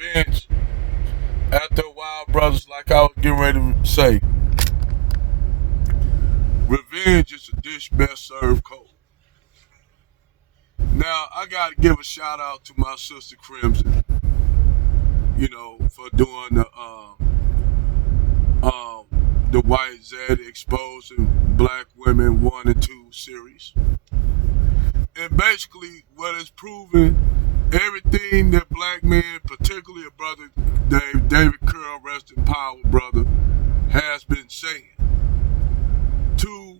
revenge after a while, brothers, like I was getting ready to say, revenge is a dish best served cold. Now, I got to give a shout out to my sister Crimson, for doing um, the White Z exposing Black Women 1 and 2 series. And basically, what it's proven, everything that black men, particularly a brother David Curl, rest in power, brother, has been saying to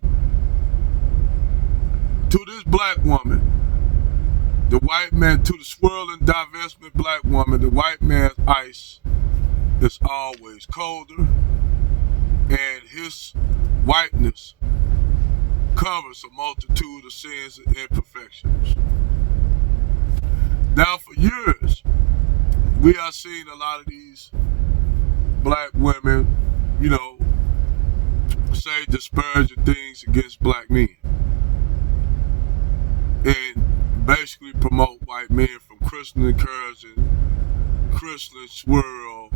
this black woman, the white man, to the swirling divestment black woman, the white man's ice is always colder, and his whiteness covers a multitude of sins and imperfections. Now, for years, we are seeing a lot of these black women, say disparaging things against black men and basically promote white men from Crystal Encouraging, Crystal Swirl,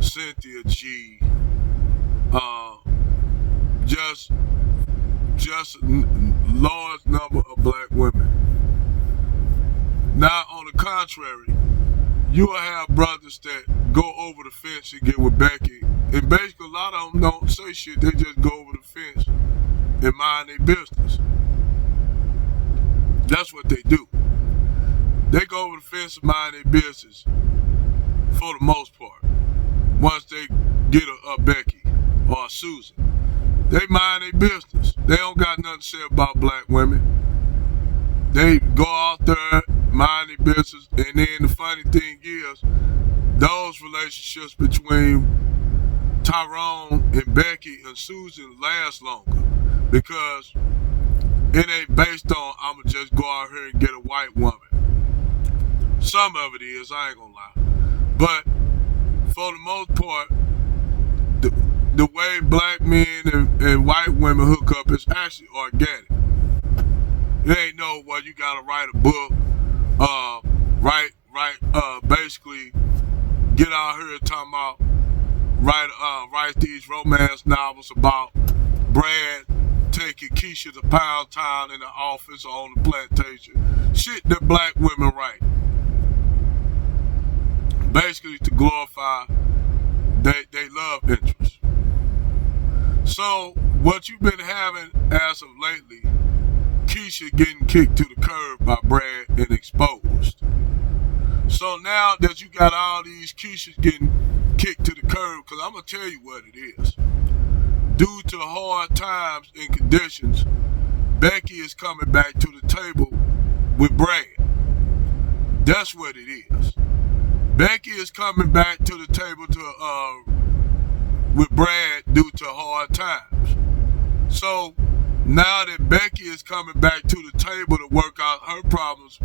Cynthia G, just a large number of black women. Now, on the contrary, you will have brothers that go over the fence and get with Becky, and basically a lot of them don't say shit. They just go over the fence and mind their business. That's what they do. They go over the fence and mind their business for the most part. Once they get a Becky or a Susan, they mind their business. They don't got nothing to say about black women. They go out there, mind their business, and then the funny thing is, those relationships between Tyrone and Becky and Susan last longer because it ain't based on I'ma just go out here and get a white woman. Some of it is, I ain't gonna lie. But for the most part, the way black men and white women hook up is actually organic. It ain't you gotta write a book, basically get out here and talking about write these romance novels about Brad taking Keisha to Pound Town in the office or on the plantation. Shit that black women write. Basically to glorify they love interest. So what you've been having as of lately, Keisha getting kicked to the curb by Brad and exposed. So now that you got all these Keishas getting kicked to the curb, because I'm going to tell you what it is. Due to hard times and conditions, Becky is coming back to the table with Brad. That's what it is. Becky is coming back to the table with Brad due to hard times. So now that Becky is coming back to the table to work out her problems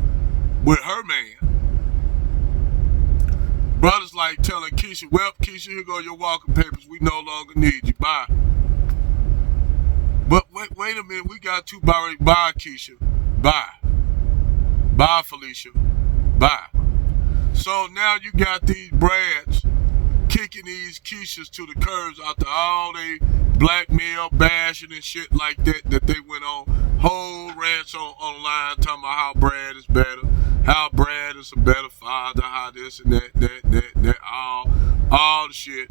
with her man, brothers like telling Keisha, well, Keisha, here go your walking papers. We no longer need you. Bye. But wait a minute. We got two already. Bye, Keisha. Bye. Bye, Felicia. Bye. So now you got these Brads kicking these Keishas to the curbs after all they blackmail bashing and shit like that they went on. Whole rants online talking about how Brad is better, how Brad is a better father, how this and that, all the shit.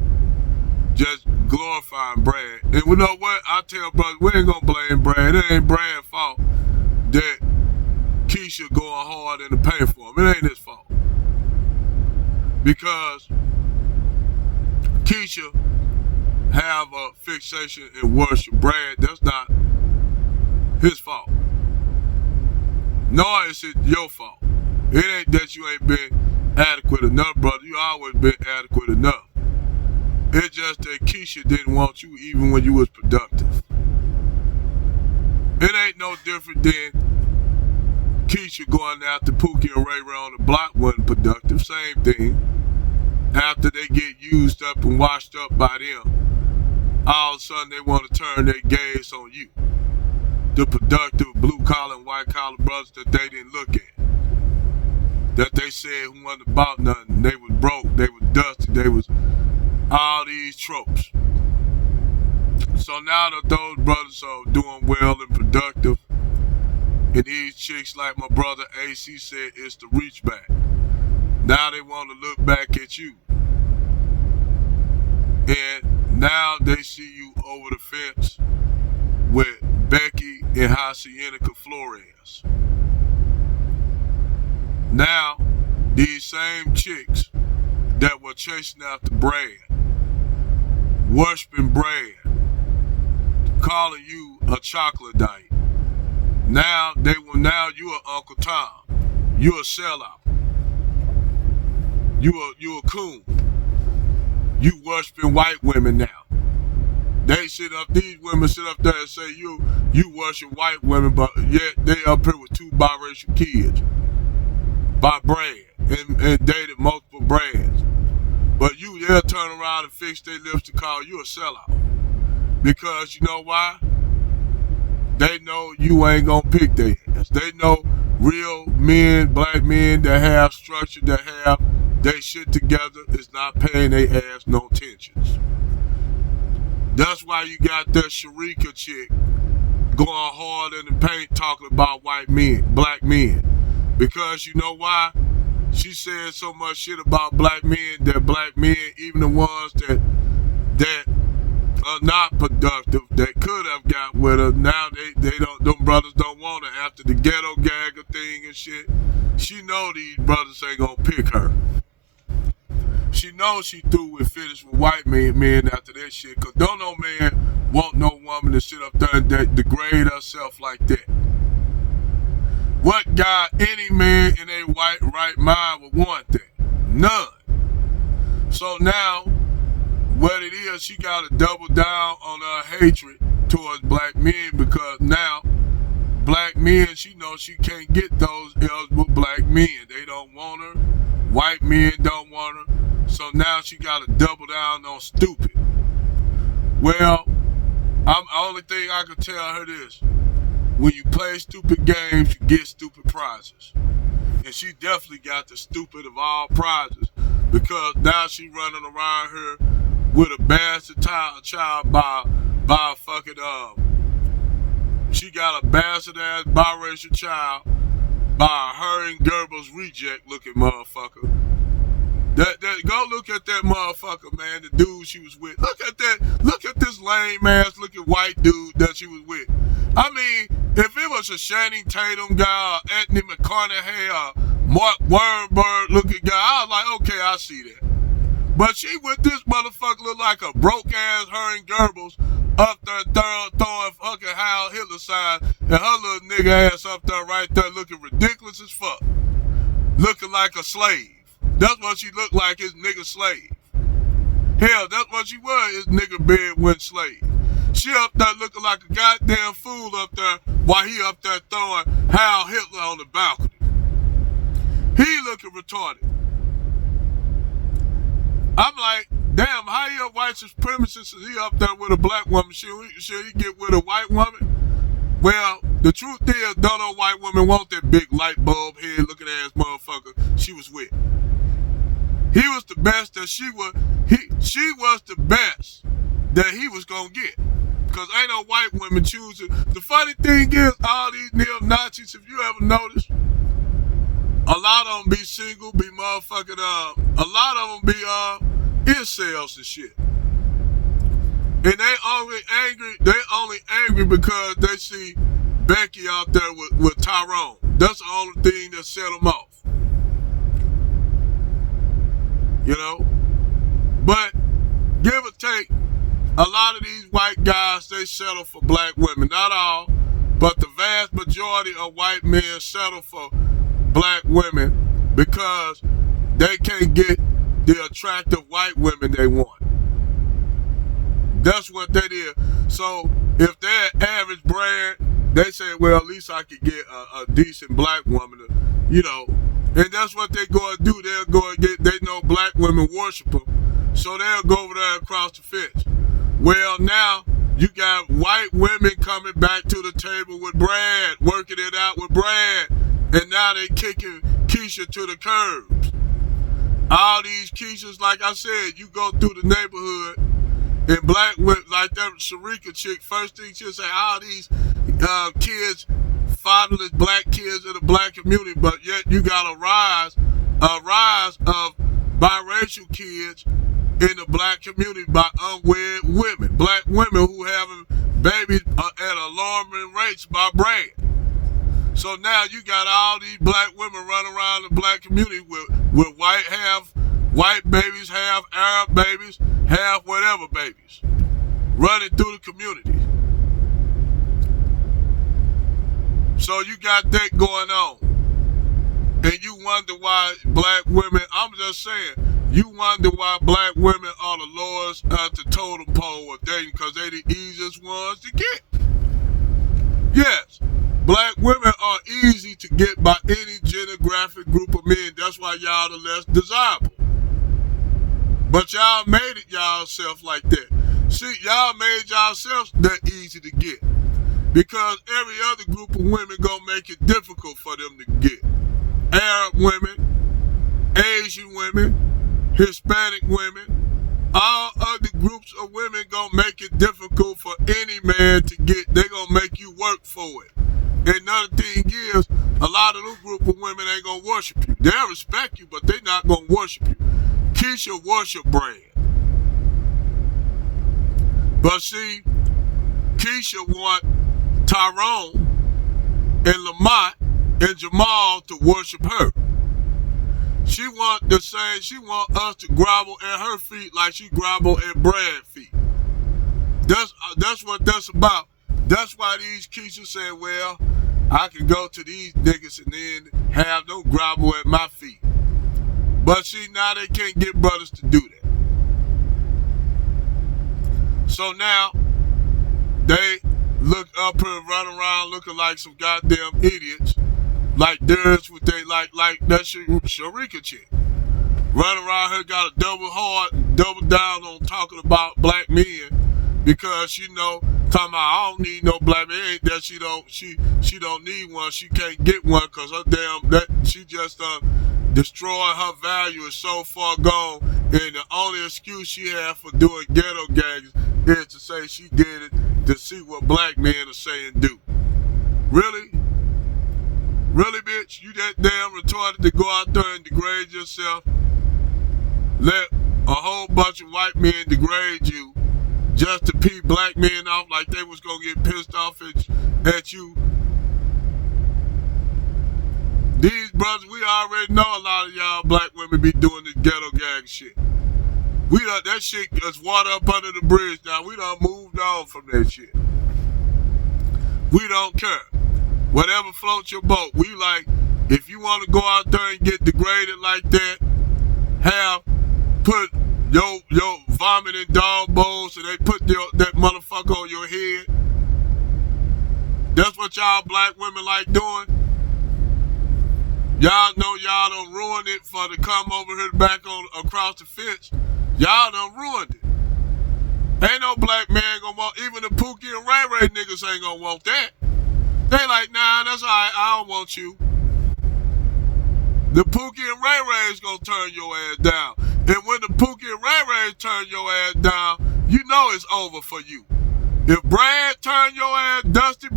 Just glorifying Brad. And you know what? I tell brothers, we ain't gonna blame Brad. It ain't Brad's fault that Keisha going hard in the paint for him. It ain't his fault. Because Keisha have a fixation and worship Brad. That's not his fault. Nor is it your fault. It ain't that you ain't been adequate enough, brother. You always been adequate enough. It's just that Keisha didn't want you even when you was productive. It ain't no different than Keisha going after Pookie and Ray Ray on the block wasn't productive. Same thing. After they get used up and washed up by them, all of a sudden they want to turn their gaze on you. The productive blue collar and white collar brothers that they didn't look at. that they said who wasn't about nothing. They was broke, they was dusty, they was all these tropes. So now that those brothers are doing well and productive, and these chicks, like my brother AC said, it's the reach back. Now they want to look back at you. And now they see you over the fence with Becky and Hacienda Flores. Now, these same chicks that were chasing after Brad, worshiping Brad, calling you a chocolate diet. Now you are Uncle Tom. You a sellout. You a coon. You worshiping white women now. These women sit up there and say you worship white women, but yet they up here with 2 biracial kids by Brad and dated multiple Brads. But they'll turn around and fix their lips to call you a sellout. Because you know why? They know you ain't gonna pick their ass. They know real men, black men that have structure, that have their shit together, is not paying their ass no attentions. That's why you got that Sharika chick going hard in the paint talking about white men, black men. Because you know why? She said so much shit about black men that black men, even the ones that are not productive, that could have got with her, now they don't, them brothers don't want her after the ghetto gagger thing and shit. She know these brothers ain't gonna pick her. She knows she through with finished with white men after that shit, cause don't no man want no woman to sit up there and degrade herself like that. What guy, any man in a white right mind would want that? None. So now, what it is, she gotta double down on her hatred towards black men, because now black men, she knows she can't get those eligible black men. They don't want her. White men don't want her. So now she gotta double down on stupid. Well, only thing I can tell her this: when you play stupid games, you get stupid prizes. And she definitely got the stupid of all prizes, because now she running around here with a bastard child by a fucking she got a bastard ass biracial child by her and Gerbil's reject looking motherfucker. Go look at that motherfucker, man, the dude she was with. Look at this lame ass looking white dude that she was with. I mean, if it was a Channing Tatum guy, or Anthony McConaughey, or Mark Wahlberg looking guy, I was like, okay, I see that. But she with this motherfucker look like a broke ass her and Goebbels up there throwing fucking Heil Hitler signs, and her little nigga ass up there right there looking ridiculous as fuck. Looking like a slave. That's what she looked like, his nigga slave. Hell, that's what she was, his nigga bedouin slave. She up there looking like a goddamn fool up there while he up there throwing Heil Hitler on the balcony. He looking retarded. I'm like, damn, how you a white supremacist is he up there with a black woman? Should he get with a white woman? Well, the truth is, don't no white woman want that big light bulb head looking ass motherfucker she was with. He was the best that she was the best that he was gonna get. Cause ain't no white women choosing. The funny thing is, all these neo-Nazis, if you ever notice, a lot of them be single, be motherfucking, a lot of them be incels and shit. And they only angry because they see Becky out there with Tyrone. That's the only thing that set them off. You know? But, give or take, a lot of these white guys, they settle for black women. Not all, but the vast majority of white men settle for black women because they can't get the attractive white women they want. That's what that is. So if they're average Brad, they say, well, at least I could get a decent black woman, you know. And that's what they go and do. They'll go and get, they know black women worship them. So they'll go over there across the fence. Well, now you got white women coming back to the table with Brad, working it out with Brad. And now they kicking Keisha to the curbs. All these Keishas, like I said, you go through the neighborhood and black women, like that Sharika chick, first thing she'll say, all these kids, fatherless black kids in the black community, but yet you got a rise of biracial kids in the black community by unwed women, black women who having babies at alarming rates by Brad. So now you got all these black women running around the black community with white babies, half Arab babies, half whatever babies, running through the community. So you got that going on. And you wonder why black women, I'm just saying, you wonder why black women are the lowest at the totem pole of dating because they the easiest ones to get. Yes, black women are easy to get by any demographic group of men. That's why y'all the less desirable. But y'all made it y'allself like that. See, y'all made yourselves that easy to get. Because every other group of women gonna make it difficult for them to get. Arab women, Asian women, Hispanic women, all other groups of women gonna make it difficult for any man to get. They gonna make you work for it. And another thing is, a lot of those group of women ain't gonna worship you. They'll respect you, but they not gonna worship you. Keisha worship Brad. But see, Keisha want Tyrone and Lamont and Jamal to worship her. She want the same. She want us to grovel at her feet like she grovel at Brad's feet. That's what that's about. That's why these Keishas say, well, I can go to these niggas and then have them grovel at my feet. But see, now they can't get brothers to do that. So now they look up here and run around looking like some goddamn idiots. Like theirs with they like that Sharika chick. Run around here got a double down on talking about black men because you know, talking about I don't need no black man. Ain't that she don't need one. She can't get one because her she just destroyed her value is so far gone, and the only excuse she had for doing ghetto gangs is to say she did it to see what black men are saying do. Really? Really, bitch? You that damn retarded to go out there and degrade yourself? Let a whole bunch of white men degrade you just to pee black men off like they was gonna get pissed off at you? These brothers, we already know a lot of y'all black women be doing this ghetto gang shit. That shit is water up under the bridge now. We done moved on from that shit. We don't care. Whatever floats your boat. We like, if you want to go out there and get degraded like that, put your vomit in dog bowls so they put that motherfucker on your head. That's what y'all black women like doing. Y'all know y'all done ruined it for to come over here back across the fence. Y'all done ruined it. Ain't no black man gonna want, even the Pookie and Ray Ray niggas ain't gonna want that. They like, nah, that's all right, I don't want you. The Pookie and Ray Ray's gonna turn your ass down. And when the Pookie and Ray Ray turn your ass down, you know it's over for you. If Brad turn your ass, Dusty,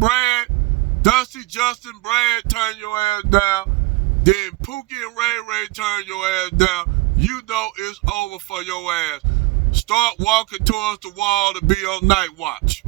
Justin, Brad turn your ass down, then Pookie and Ray Ray turn your ass down, you know it's over for your ass. Start walking towards the wall to be on night watch.